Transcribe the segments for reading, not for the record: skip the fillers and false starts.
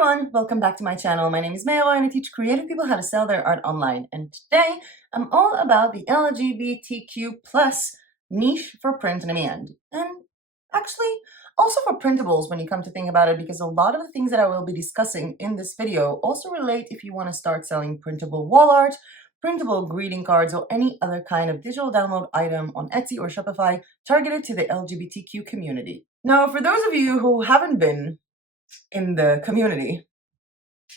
everyone, welcome back to my channel. My name is Mayo and I teach creative people how to sell their art online. And today I'm all about the LGBTQ plus niche for print on demand. And actually also for printables when you come to think about it, because a lot of the things that I will be discussing in this video also relate if you want to start selling printable wall art, printable greeting cards, or any other kind of digital download item on Etsy or Shopify targeted to the LGBTQ community. Now, for those of you who haven't been in the community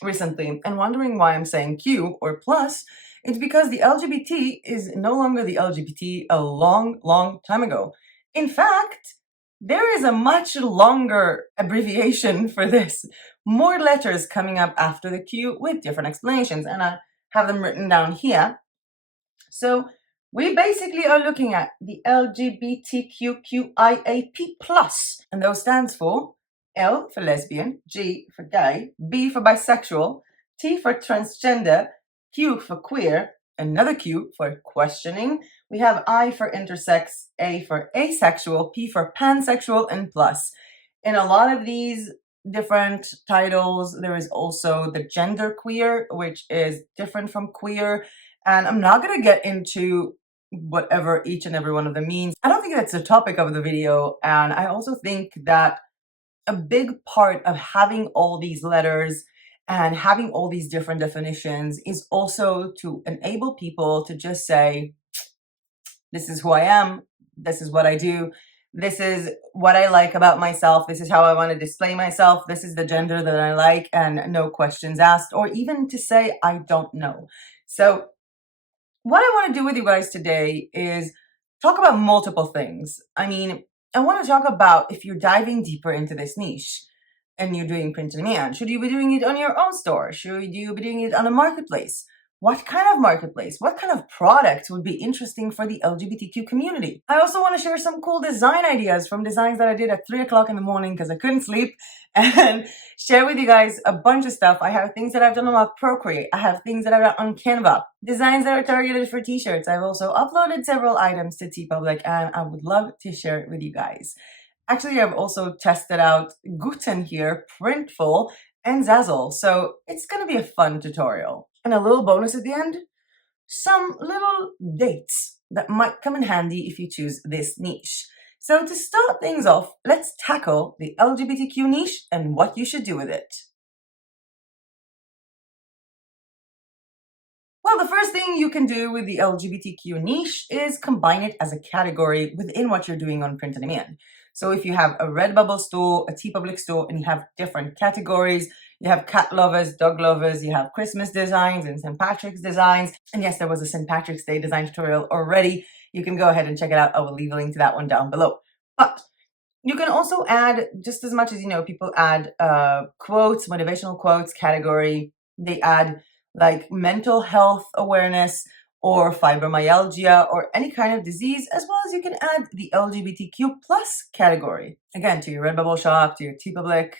recently and wondering why I'm saying Q or plus, it's because the LGBT is no longer the LGBT a long time ago. In fact, there is a much longer abbreviation for this. More letters coming up after the Q with different explanations, and I have them written down here. So we basically are looking at the LGBTQIAP+, and those stands for L for lesbian, G for gay, B for bisexual, T for transgender, Q for queer, another Q for questioning. We have I for intersex, A for asexual, P for pansexual, and plus. In a lot of these different titles, there is also the gender queer, which is different from queer. And I'm not going to get into whatever each and every one of them means. I don't think that's the topic of the video. And I also think that a big part of having all these letters and having all these different definitions is also to enable people to just say, this is who I am, this is what I do, this is what I like about myself, this is how I want to display myself, this is the gender that I like, and no questions asked, or even to say, I don't know. So what I want to do with you guys today is talk about multiple things. I want to talk about if you're diving deeper into this niche and you're doing print on demand. Should you be doing it on your own store? Should you be doing it on a marketplace? What kind of marketplace? What kind of product would be interesting for the LGBTQ community? I also want to share some cool design ideas from designs that I did at 3 o'clock in the morning because I couldn't sleep, and share with you guys a bunch of stuff. I have things that I've done on Procreate. I have things that I've done on Canva. Designs that are targeted for t-shirts. I've also uploaded several items to TeePublic, and I would love to share it with you guys. Actually, I've also tested out Guten here, Printful, and Zazzle, so it's going to be a fun tutorial. And a little bonus at the end, some little dates that might come in handy if you choose this niche. So to start things off, let's tackle the LGBTQ niche and what you should do with it. Well, the first thing you can do with the LGBTQ niche is combine it as a category within what you're doing on print on demand. So if you have a Redbubble store, a TeePublic store, and you have different categories, you have cat lovers, dog lovers, you have Christmas designs and St. Patrick's designs. And yes, there was a St. Patrick's Day design tutorial already. You can go ahead and check it out. I will leave a link to that one down below. But you can also add, just as much as, people add quotes, motivational quotes category. They add like mental health awareness or fibromyalgia or any kind of disease, as well as you can add the LGBTQ plus category. Again, to your Redbubble shop, to your TeePublic,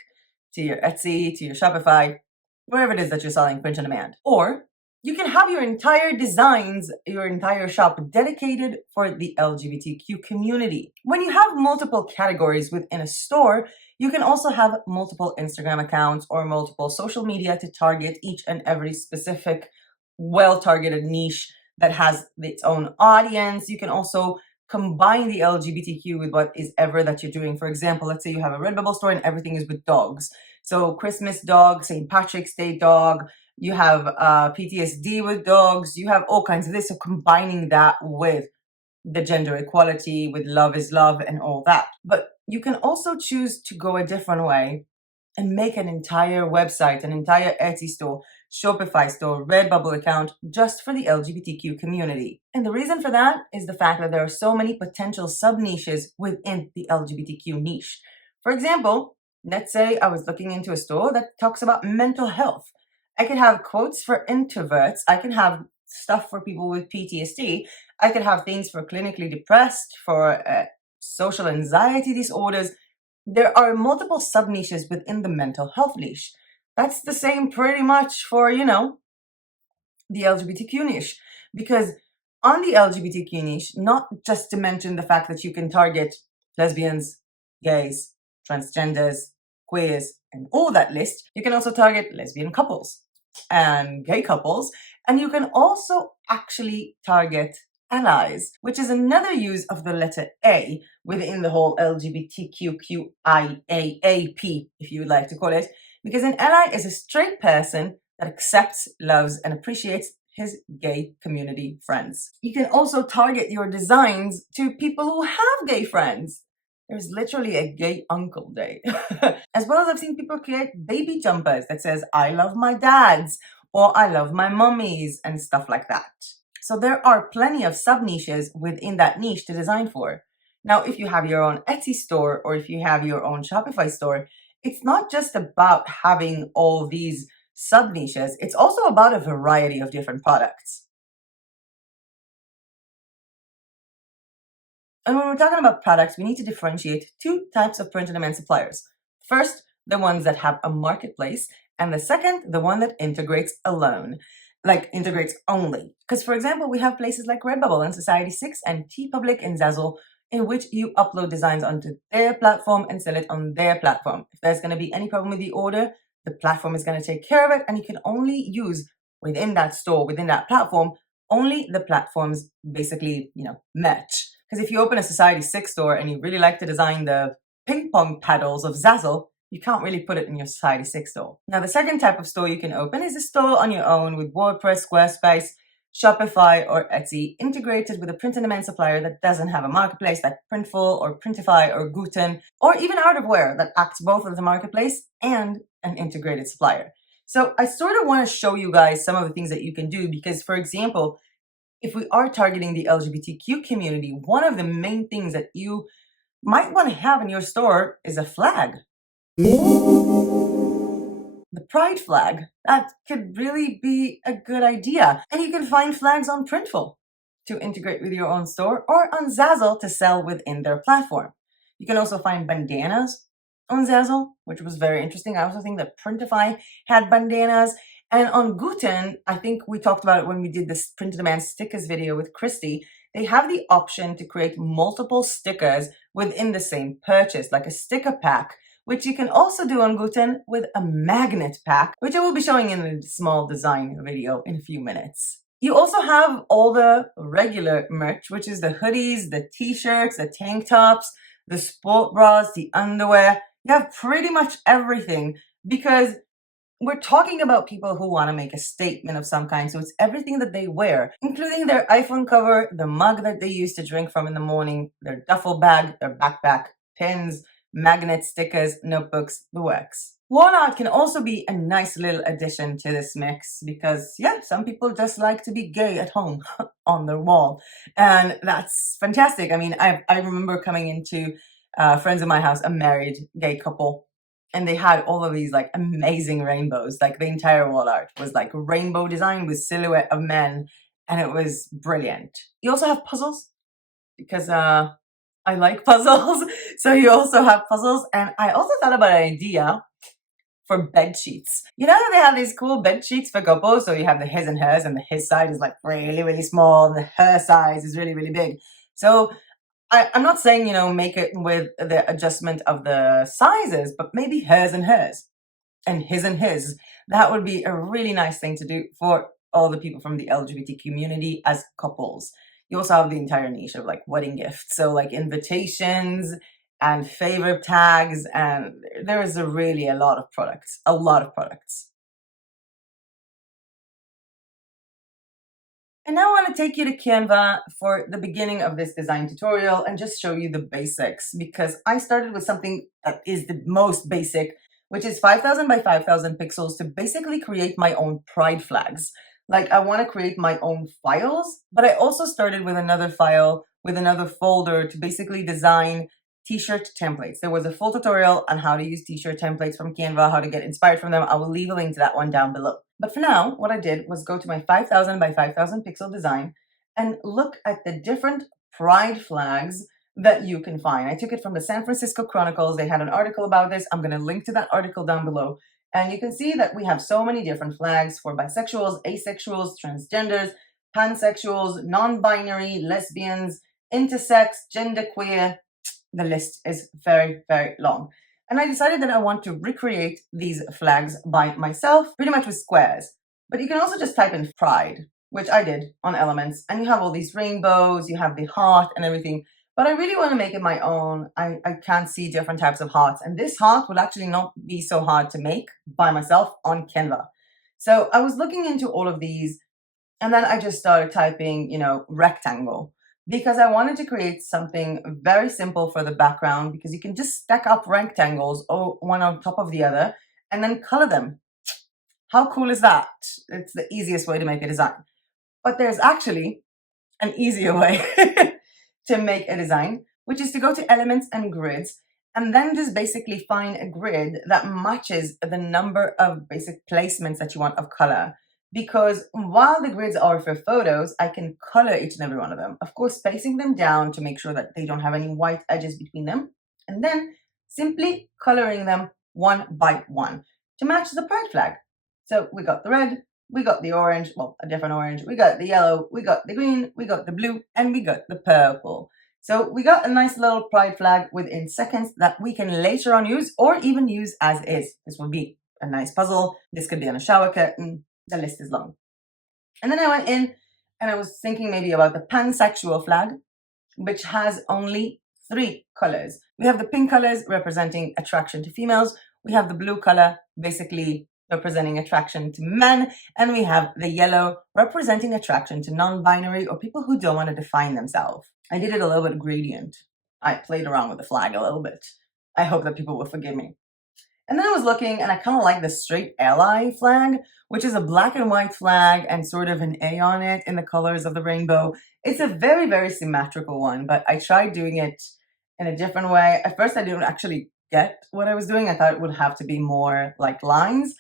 to your Etsy, to your Shopify, wherever it is that you're selling print on demand. Or you can have your entire designs, your entire shop dedicated for the LGBTQ community. When you have multiple categories within a store, you can also have multiple Instagram accounts or multiple social media to target each and every specific well-targeted niche that has its own audience. You can also combine the LGBTQ with what is ever that you're doing. For example, let's say you have a Redbubble store and everything is with dogs. So Christmas dog, St. Patrick's Day dog, you have PTSD with dogs, you have all kinds of this. So combining that with the gender equality, with love is love and all that. But you can also choose to go a different way and make an entire website, an entire Etsy store, Shopify store, Redbubble account just for the LGBTQ community. And the reason for that is the fact that there are so many potential sub-niches within the LGBTQ niche. For example, let's say I was looking into a store that talks about mental health. I could have quotes for introverts. I can have stuff for people with PTSD. I could have things for clinically depressed, for social anxiety disorders. There are multiple sub-niches within the mental health niche. That's the same pretty much for, the LGBTQ niche. Because on the LGBTQ niche, not just to mention the fact that you can target lesbians, gays, transgenders, queers, and all that list, you can also target lesbian couples and gay couples, and you can also actually target allies, which is another use of the letter A within the whole LGBTQIAAP, if you would like to call it, because an ally is a straight person that accepts, loves, and appreciates his gay community friends. You can also target your designs to people who have gay friends. There's literally a gay uncle day. As well as I've seen people create baby jumpers that says, I love my dads, or I love my mummies, and stuff like that. So there are plenty of sub-niches within that niche to design for. Now, if you have your own Etsy store, or if you have your own Shopify store, it's not just about having all these sub-niches, it's also about a variety of different products. And when we're talking about products, we need to differentiate two types of print-on-demand suppliers. First, the ones that have a marketplace, and the second, the one that integrates alone, like integrates only. Because, for example, we have places like Redbubble and Society6 and TeePublic and Zazzle, in which you upload designs onto their platform and sell it on their platform. If there's going to be any problem with the order, the platform is going to take care of it, and you can only use within that store, within that platform, only the platforms basically, match. Because if you open a Society6 store and you really like to design the ping pong paddles of Zazzle, you can't really put it in your Society6 store. Now, the second type of store you can open is a store on your own with WordPress, Squarespace, Shopify, or Etsy, integrated with a print-on-demand supplier that doesn't have a marketplace like Printful or Printify or Guten, or even Artofware that acts both as a marketplace and an integrated supplier. So I sort of want to show you guys some of the things that you can do because, for example, if we are targeting the LGBTQ community, one of the main things that you might want to have in your store is a flag. The pride flag. That could really be a good idea. And you can find flags on Printful to integrate with your own store or on Zazzle to sell within their platform. You can also find bandanas on Zazzle, which was very interesting. I also think that Printify had bandanas. And on Guten, I think we talked about it when we did this print-on-demand stickers video with Christy. They have the option to create multiple stickers within the same purchase, like a sticker pack, which you can also do on Guten with a magnet pack, which I will be showing in a small design video in a few minutes. You also have all the regular merch, which is the hoodies, the t-shirts, the tank tops, the sport bras, the underwear. You have pretty much everything because we're talking about people who want to make a statement of some kind. So it's everything that they wear, including their iPhone cover, the mug that they use to drink from in the morning, their duffel bag, their backpack, pins, magnet stickers, notebooks, the works. Wall art can also be a nice little addition to this mix because, some people just like to be gay at home on their wall. And that's fantastic. I mean, I remember coming into friends of my house, a married gay couple, and they had all of these like amazing rainbows. Like the entire wall art was like rainbow design with silhouette of men, and it was brilliant. You also have puzzles because I like puzzles. So you also have puzzles. And I also thought about an idea for bed sheets. You know how they have these cool bed sheets for couples? So you have the his and hers, and the his side is like really, really small, and the her size is really, really big. So I'm not saying, make it with the adjustment of the sizes, but maybe hers and hers and his. That would be a really nice thing to do for all the people from the LGBT community as couples. You also have the entire niche of like wedding gifts. So like invitations and favor tags. And there is really a lot of products. And now I want to take you to Canva for the beginning of this design tutorial and just show you the basics because I started with something that is the most basic, which is 5,000 by 5,000 pixels to basically create my own pride flags. Like I want to create my own files, but I also started with another file, with another folder to basically design t-shirt templates. There was a full tutorial on how to use t-shirt templates from Canva, how to get inspired from them. I will leave a link to that one down below. But for now, what I did was go to my 5,000 by 5,000 pixel design and look at the different pride flags that you can find. I took it from the San Francisco Chronicles. They had an article about this. I'm going to link to that article down below. And you can see that we have so many different flags for bisexuals, asexuals, transgenders, pansexuals, non-binary, lesbians, intersex, genderqueer. The list is very, very long. And I decided that I want to recreate these flags by myself, pretty much with squares. But you can also just type in pride, which I did on Elements, and you have all these rainbows, you have the heart and everything. But I really want to make it my own. I can't see different types of hearts, and this heart would actually not be so hard to make by myself on Canva. So I was looking into all of these, and then I just started typing, rectangle, because I wanted to create something very simple for the background, because you can just stack up rectangles one on top of the other and then color them. How cool is that? It's the easiest way to make a design. But there's actually an easier way to make a design, which is to go to Elements and Grids, and then just basically find a grid that matches the number of basic placements that you want of color. Because while the grids are for photos, I can color each and every one of them. Of course, spacing them down to make sure that they don't have any white edges between them. And then simply coloring them one by one to match the pride flag. So we got the red, we got the orange, well, a different orange, we got the yellow, we got the green, we got the blue, and we got the purple. So we got a nice little pride flag within seconds that we can later on use, or even use as is. This will be a nice puzzle. This could be on a shower curtain. The list is long. And then I went in and I was thinking maybe about the pansexual flag, which has only 3 colors. We have the pink colors representing attraction to females. We have the blue color basically representing attraction to men. And we have the yellow representing attraction to non-binary or people who don't want to define themselves. I did it a little bit gradient. I played around with the flag a little bit. I hope that people will forgive me. And then I was looking, and I kind of like the straight ally flag, which is a black and white flag and sort of an A on it in the colors of the rainbow. It's a very, very symmetrical one, but I tried doing it in a different way. At first, I didn't actually get what I was doing. I thought it would have to be more like lines.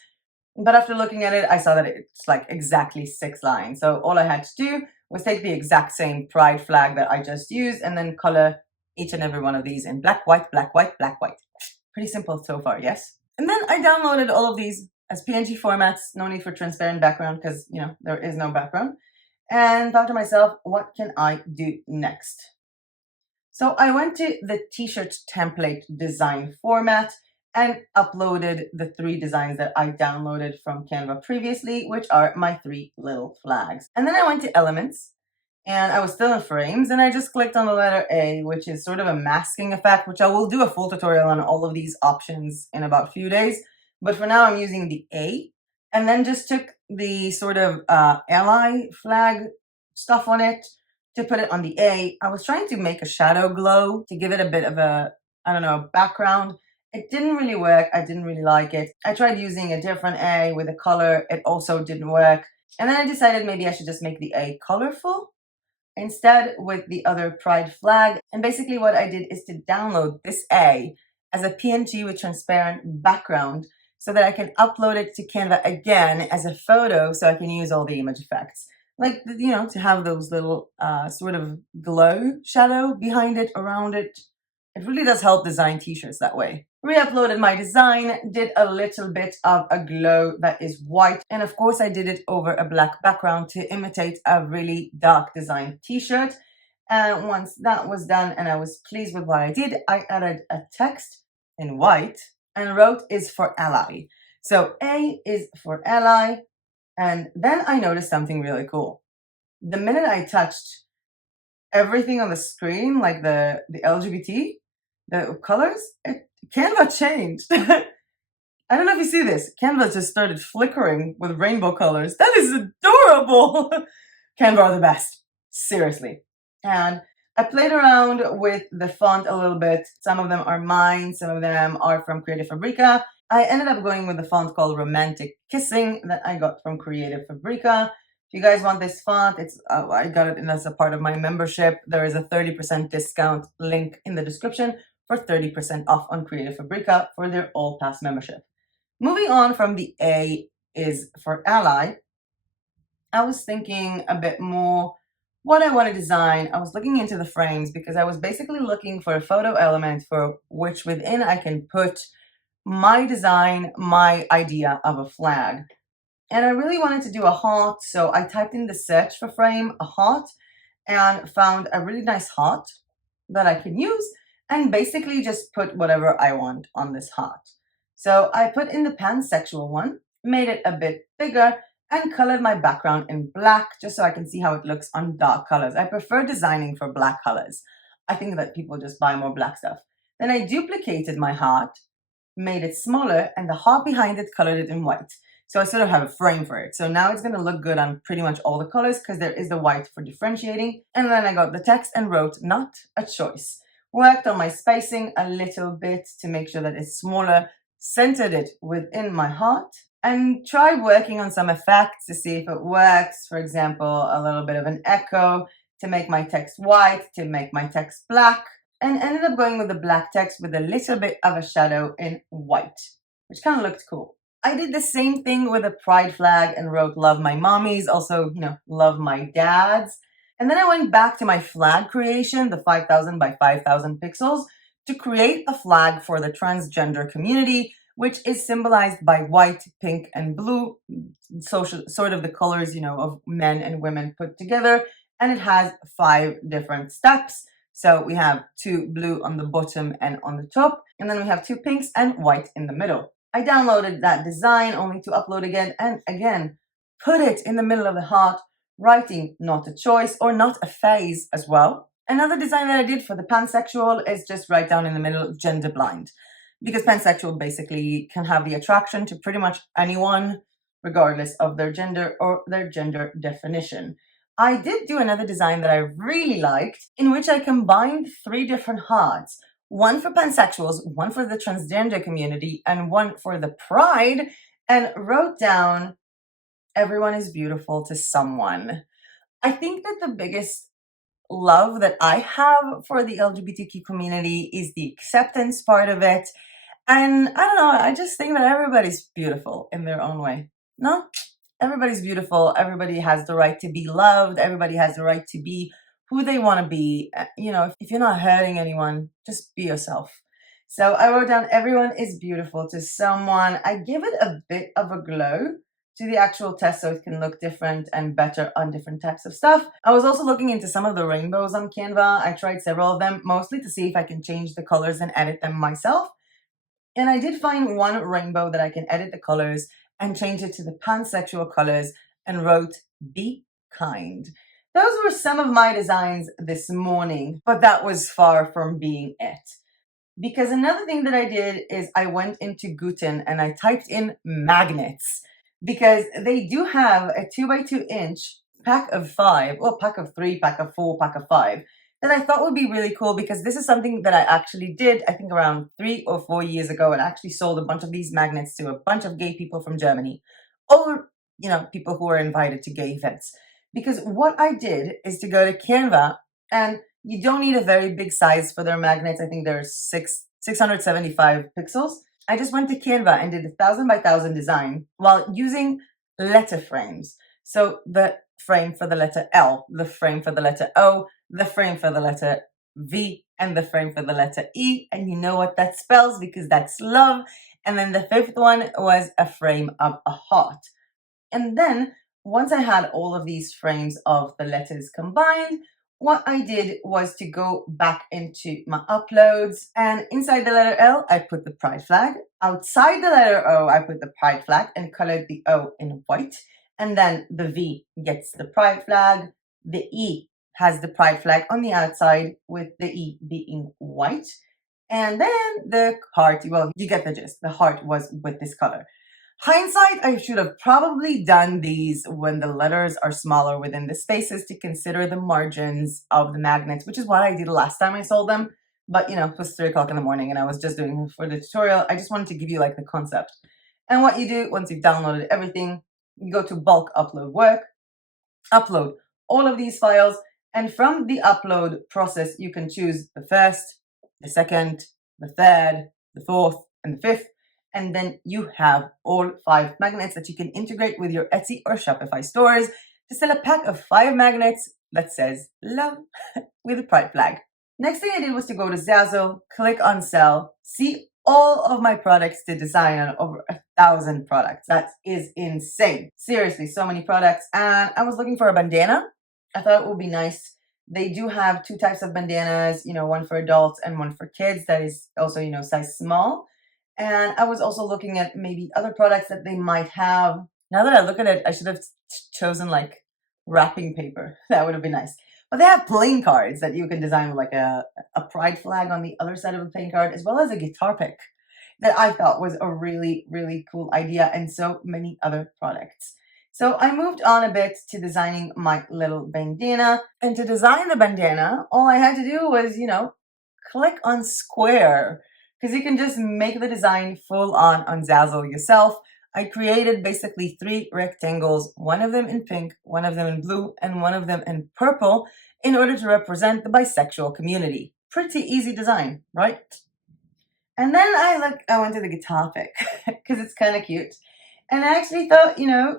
But after looking at it, I saw that it's like exactly 6 lines. So all I had to do was take the exact same pride flag that I just used and then color each and every one of these in black, white, black, white, black, white. Pretty simple so far, yes? And then I downloaded all of these as PNG formats, no need for transparent background because, there is no background. And thought to myself, what can I do next? So I went to the t-shirt template design format and uploaded the 3 designs that I downloaded from Canva previously, which are my 3 little flags. And then I went to Elements, and I was still in frames, and I just clicked on the letter A, which is sort of a masking effect, which I will do a full tutorial on all of these options in about a few days. But for now, I'm using the A, and then just took the sort of ally flag stuff on it to put it on the A. I was trying to make a shadow glow to give it a bit of a, background. It didn't really work. I didn't really like it. I tried using a different A with a color. It also didn't work. And then I decided maybe I should just make the A colorful instead with the other pride flag. And basically what I did is to download this A as a PNG with transparent background so that I can upload it to Canva again as a photo so I can use all the image effects. Like, to have those little sort of glow shadow behind it, around it. It really does help design t-shirts that way. Re-uploaded my design, did a little bit of a glow that is white, and of course I did it over a black background to imitate a really dark design t-shirt. And once that was done and I was pleased with what I did, I added a text in white and wrote is for ally. So A is for ally, and then I noticed something really cool. The minute I touched everything on the screen, like the LGBT, the colors, Canva changed. I don't know if you see this. Canva just started flickering with rainbow colors. That is adorable. Canva are the best. Seriously. And I played around with the font a little bit. Some of them are mine. Some of them are from Creative Fabrica. I ended up going with the font called Romantic Kissing that I got from Creative Fabrica. If you guys want this font, I got it as a part of my membership. There is a 30% discount link in the description for 30% off on Creative Fabrica for their All Pass membership. Moving on from the A is for ally, I was thinking a bit more what I want to design. I was looking into the frames because I was basically looking for a photo element for which within I can put my design, my idea of a flag. And I really wanted to do a heart, so I typed in the search for frame, a heart, and found a really nice heart that I can use. and basically just put whatever I want on this heart. So I put in the pansexual one, made it a bit bigger, and colored my background in black just so I can see how it looks on dark colors. I prefer designing for black colors. I think that people just buy more black stuff. Then I duplicated my heart, made it smaller, and the heart behind it colored it in white. So I sort of have a frame for it. So now it's going to look good on pretty much all the colors because there is the white for differentiating. And then I got the text and wrote, "Not a choice." Worked on my spacing a little bit to make sure that it's smaller, centered it within my heart, and tried working on some effects to see if it works. For example, a little bit of an echo to make my text white, to make my text black, and ended up going with the black text with a little bit of a shadow in white, which kind of looked cool. I did the same thing with a pride flag and wrote "Love my mommies," also, love my dads. And then I went back to my flag creation, the 5,000 by 5,000 pixels, to create a flag for the transgender community, which is symbolized by white, pink, and blue, sort of the colors, of men and women put together. And it has 5 different steps. So we have 2 blue on the bottom and on the top, and then we have 2 pinks and white in the middle. I downloaded that design only to upload again and again, put it in the middle of the heart, writing "Not a choice" or "Not a phase" as well. Another design that I did for the pansexual is just write down in the middle "gender blind," because pansexual basically can have the attraction to pretty much anyone, regardless of their gender or their gender definition. I did do another design that I really liked, in which I combined 3 different hearts. One for pansexuals, one for the transgender community, and one for the pride, and wrote down "Everyone is beautiful to someone." I think that the biggest love that I have for the LGBTQ community is the acceptance part of it. And I don't know, I just think that everybody's beautiful in their own way. No? Everybody's beautiful. Everybody has the right to be loved. Everybody has the right to be who they want to be. If you're not hurting anyone, just be yourself. So I wrote down "Everyone is beautiful to someone." I give it a bit of a glow to the actual test so it can look different and better on different types of stuff. I was also looking into some of the rainbows on Canva. I tried several of them, mostly to see if I can change the colors and edit them myself. And I did find one rainbow that I can edit the colors and change it to the pansexual colors, and wrote "Be kind." Those were some of my designs this morning, but that was far from being it. Because another thing that I did is I went into Guten and I typed in magnets, because they do have a 2 by 2 inch pack of 5, well, pack of 3, pack of 4, pack of 5, that I thought would be really cool, because this is something that I actually did, I think around 3 or 4 years ago, and actually sold a bunch of these magnets to a bunch of gay people from Germany, or, people who were invited to gay events. Because what I did is to go to Canva, and you don't need a very big size for their magnets. I think there's 675 pixels. I just went to Canva and did a 1,000 by 1,000 design while using letter frames. So the frame for the letter L, the frame for the letter O, the frame for the letter V, and the frame for the letter E. And you know what that spells, because that's love. And then the 5th one was a frame of a heart. And then once I had all of these frames of the letters combined, what I did was to go back into my uploads, and inside the letter L, I put the pride flag. Outside the letter O, I put the pride flag and colored the O in white. And then the V gets the pride flag. The E has the pride flag on the outside, with the E being white. And then the heart, well, you get the gist. The heart was with this color. Hindsight, I should have probably done these when the letters are smaller within the spaces, to consider the margins of the magnets, which is what I did last time I sold them. But, it was 3 o'clock in the morning and I was just doing it for the tutorial. I just wanted to give you the concept. And what you do once you've downloaded everything, you go to bulk upload work, upload all of these files. And from the upload process, you can choose the 1st, the 2nd, the 3rd, the 4th, and the 5th. And then you have all 5 magnets that you can integrate with your Etsy or Shopify stores to sell a pack of 5 magnets that says love with a pride flag. Next thing I did was to go to Zazzle, click on sell, see all of my products to design on over 1,000 products. That is insane. Seriously, so many products. And I was looking for a bandana. I thought it would be nice They do have two types of bandanas, one for adults and one for kids that is also, size small. And I was also looking at maybe other products that they might have. Now that I look at it, I should have chosen like wrapping paper. That would have been nice. But they have playing cards that you can design with like a pride flag on the other side of the playing card, as well as a guitar pick that I thought was a really, really cool idea, and so many other products. So I moved on a bit to designing my little bandana. And to design the bandana, all I had to do was, click on square, because you can just make the design full on Zazzle yourself. I created basically 3 rectangles, one of them in pink, one of them in blue, and one of them in purple, in order to represent the bisexual community. Pretty easy design, right? And then I went to the guitar pick because it's kind of cute. And I actually thought,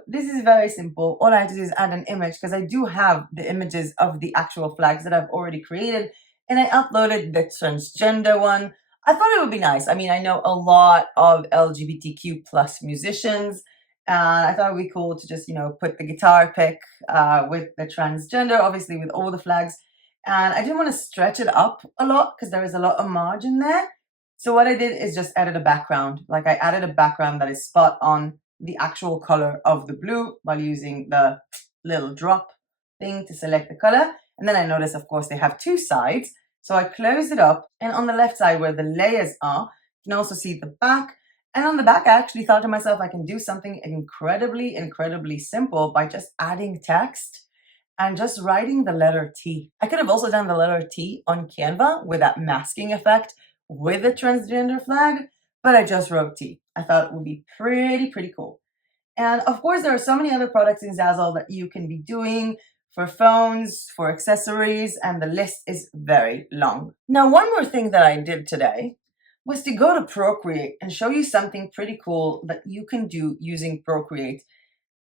this is very simple. All I have to do is add an image, because I do have the images of the actual flags that I've already created. And I uploaded the transgender one. I thought it would be nice. I mean, I know a lot of LGBTQ plus musicians, and I thought it would be cool to just, put the guitar pick with the transgender, obviously with all the flags. And I didn't want to stretch it up a lot because there is a lot of margin there. So what I did is just added a background. Like I added a background that is spot on the actual color of the blue by using the little drop thing to select the color. And then I noticed, of course, they have 2 sides. So I closed it up, and on the left side where the layers are, you can also see the back. And on the back, I actually thought to myself, I can do something incredibly, incredibly simple by just adding text and just writing the letter T. I could have also done the letter T on Canva with that masking effect with the transgender flag, but I just wrote T. I thought it would be pretty cool. And of course, there are so many other products in Zazzle that you can be doing for phones, for accessories, and the list is very long. Now, one more thing that I did today was to go to Procreate and show you something pretty cool that you can do using Procreate,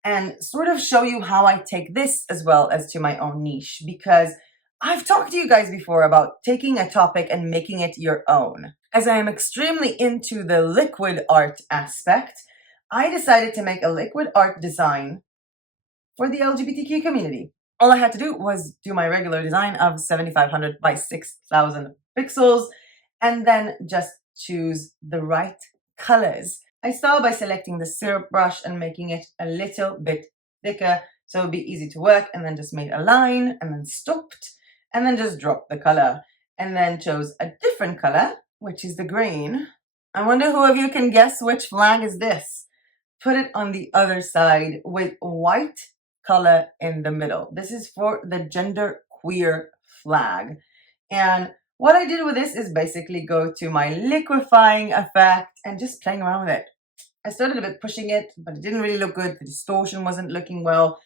and sort of show you how I take this as well as to my own niche, because I've talked to you guys before about taking a topic and making it your own. As I am extremely into the liquid art aspect, I decided to make a liquid art design for the LGBTQ community. All I had to do was do my regular design of 7,500 by 6,000 pixels, and then just choose the right colors. I started by selecting the syrup brush and making it a little bit thicker so it would be easy to work, and then just made a line and then stopped, and then just dropped the color, and then chose a different color, which is the green. I wonder who of you can guess which flag is this. Put it on the other side with white color in the middle. This is for the gender queer flag. And what I did with this is basically go to my liquefying effect and just playing around with it. I started a bit pushing it, but it didn't really look good. The distortion wasn't looking well.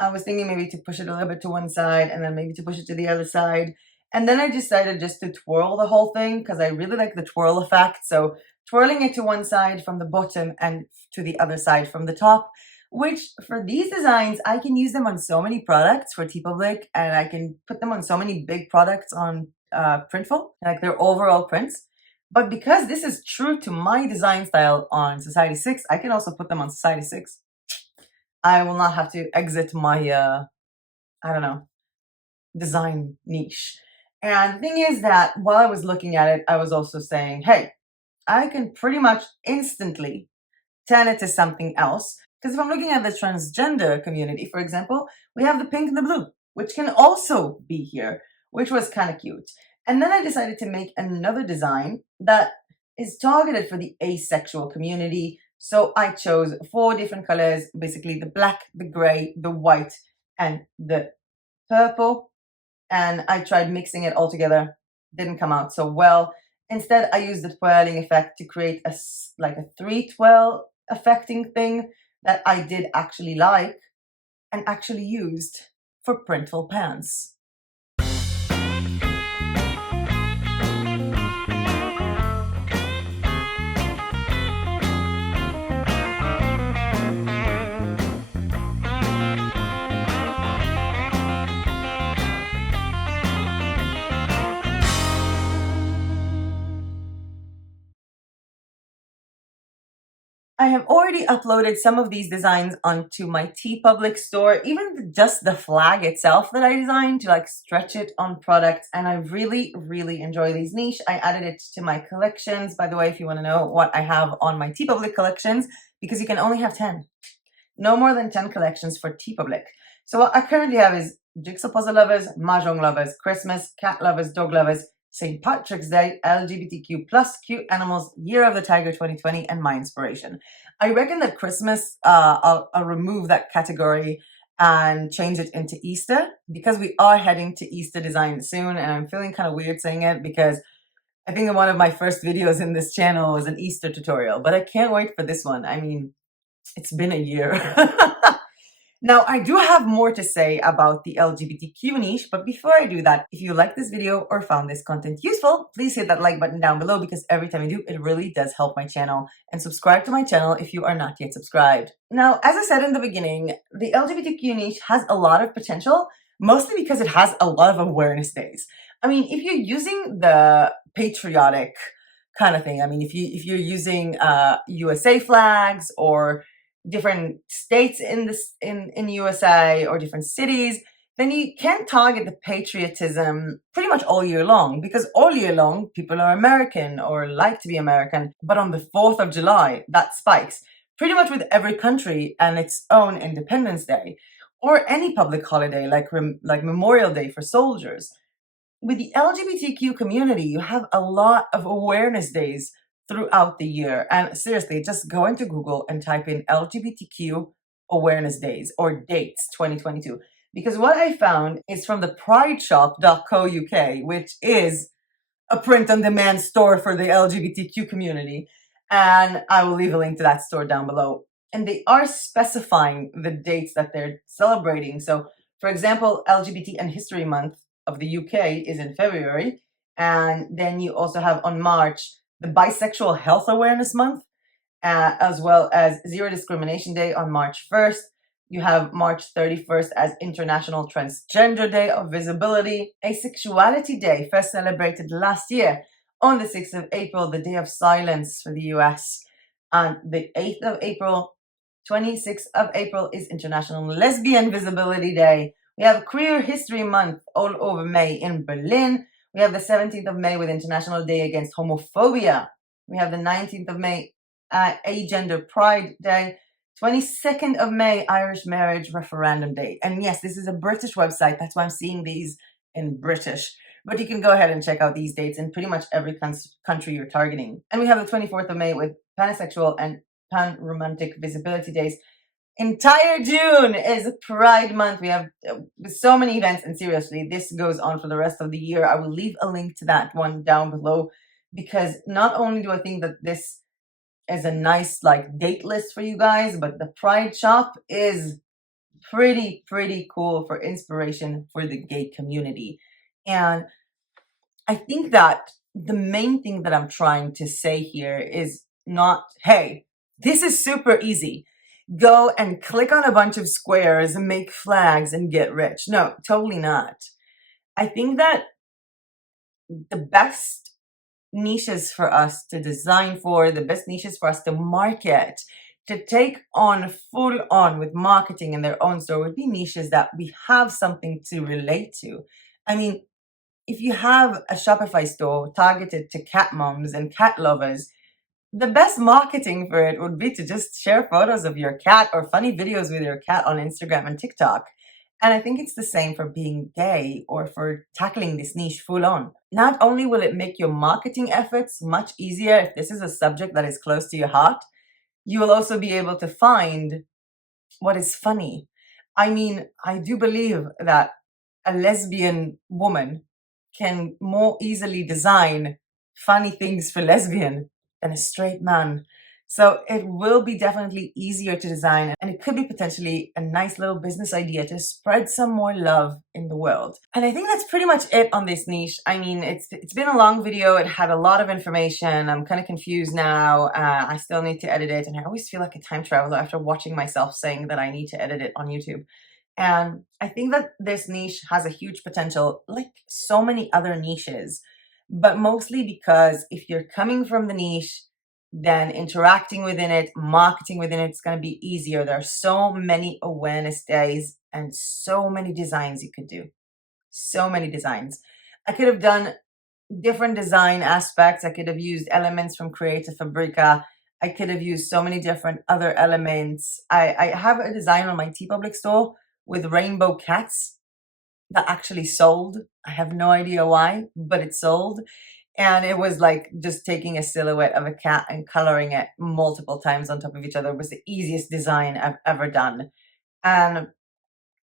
I was thinking maybe to push it a little bit to one side and then maybe to push it to the other side. And then I decided just to twirl the whole thing because I really like the twirl effect. So twirling it to one side from the bottom and to the other side from the top, which for these designs, I can use them on so many products for TeePublic, and I can put them on so many big products on Printful, like their overall prints. But because this is true to my design style on Society 6, I can also put them on Society 6. I will not have to exit my, design niche. And the thing is that while I was looking at it, I was also saying, hey, I can pretty much instantly turn it to something else. Because if I'm looking at the transgender community, for example, we have the pink and the blue, which can also be here, which was kind of cute. And then I decided to make another design that is targeted for the asexual community. So I chose 4 different colors, basically the black, the gray, the white, and the purple. And I tried mixing it all together. Didn't come out so well. Instead, I used the twirling effect to create a 3-twirl affecting thing that I did actually like and actually used for Printful pants. I have already uploaded some of these designs onto my TeePublic store, even just the flag itself that I designed to like stretch it on products. And I really, really enjoy these niche. I added it to my collections. By the way, if you want to know what I have on my TeePublic collections, because you can only have 10. No more than 10 collections for TeePublic. So what I currently have is jigsaw puzzle lovers, mahjong lovers, Christmas, cat lovers, dog lovers, St. Patrick's Day, LGBTQ plus, cute animals, Year of the Tiger 2020, and my inspiration. I reckon that Christmas, I'll remove that category and change it into Easter, because we are heading to Easter design soon, and I'm feeling kind of weird saying it because I think that one of my first videos in this channel was an Easter tutorial, but I can't wait for this one. I mean, it's been a year. Now, I do have more to say about the LGBTQ niche, but before I do that, if you like this video or found this content useful, please hit that like button down below, because every time you do, it really does help my channel. And subscribe to my channel if you are not yet subscribed. Now, as I said in the beginning, the LGBTQ niche has a lot of potential, mostly because it has a lot of awareness days. I mean, if you're using the patriotic kind of thing, I mean, if you're using USA flags or different states in USA or different cities, then you can target the patriotism pretty much all year long, because all year long people are American or like to be American. But on the 4th of July, that spikes pretty much with every country and its own Independence Day, or any public holiday like Memorial Day for soldiers. With the LGBTQ community, you have a lot of awareness days throughout the year. And seriously, just go into Google and type in LGBTQ awareness days or dates 2022. Because what I found is from the prideshop.co.uk, which is a print-on-demand store for the LGBTQ community. And I will leave a link to that store down below. And they are specifying the dates that they're celebrating. So, for example, LGBT and History Month of the UK is in February. And then you also have on March the Bisexual Health Awareness Month, as well as Zero Discrimination Day on March 1st. You have March 31st as International Transgender Day of Visibility. Asexuality Day, first celebrated last year on the 6th of April, the Day of Silence for the US. And the 8th of April, 26th of April is International Lesbian Visibility Day. We have Queer History Month all over May in Berlin. We have the 17th of May with International Day Against Homophobia. We have the 19th of May, Agender Pride Day. 22nd of May, Irish Marriage Referendum Day. And yes, this is a British website. That's why I'm seeing these in British. But you can go ahead and check out these dates in pretty much every country you're targeting. And we have the 24th of May with Pansexual and Pan-Romantic Visibility Days. Entire June is Pride Month. We have so many events, and seriously, this goes on for the rest of the year. I will leave a link to that one down below, because not only do I think that this is a nice like date list for you guys, but the Pride Shop is pretty cool for inspiration for the gay community. And I think that the main thing that I'm trying to say here is not, hey, this is super easy. Go and click on a bunch of squares and make flags and get rich. No, totally not. I think that the best niches for us to design for, the best niches for us to market, to take on full on with marketing in their own store would be niches that we have something to relate to. I mean, if you have a Shopify store targeted to cat moms and cat lovers, the best marketing for it would be to just share photos of your cat or funny videos with your cat on Instagram and TikTok. And I think it's the same for being gay or for tackling this niche full on. Not only will it make your marketing efforts much easier if this is a subject that is close to your heart, you will also be able to find what is funny. I mean, I do believe that a lesbian woman can more easily design funny things for lesbian than a straight man. So it will be definitely easier to design, and it could be potentially a nice little business idea to spread some more love in the world. And I think that's pretty much it on this niche. I mean, it's been a long video. It had a lot of information. I'm kind of confused now. I still need to edit it, and I always feel like a time traveler after watching myself saying that I need to edit it on YouTube. And I think that this niche has a huge potential, like so many other niches, but mostly because if you're coming from the niche, then interacting within it, marketing within it, it's going to be easier. There are so many awareness days and so many designs you could do. So many designs. I could have done different design aspects. I could have used elements from Creative Fabrica. I could have used so many different other elements. I have a design on my TeePublic store with rainbow cats that actually sold. I have no idea why, but it sold. And it was like just taking a silhouette of a cat and coloring it multiple times on top of each other. It was the easiest design I've ever done. And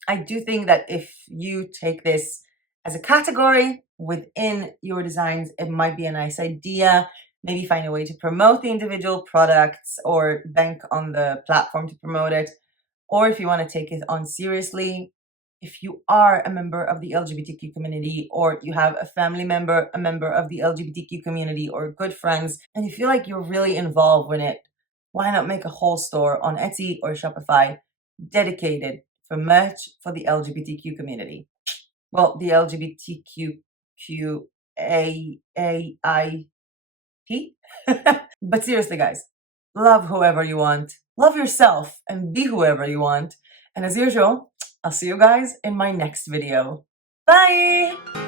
I do think that if you take this as a category within your designs, it might be a nice idea. Maybe find a way to promote the individual products or bank on the platform to promote it. Or if you want to take it on seriously, if you are a member of the LGBTQ community, or you have a family member, a member of the LGBTQ community, or good friends, and you feel like you're really involved with it, why not make a whole store on Etsy or Shopify dedicated for merch for the LGBTQ community? Well, the LGBTQAAIP. But seriously, guys, love whoever you want, love yourself, and be whoever you want. And as usual, I'll see you guys in my next video. Bye!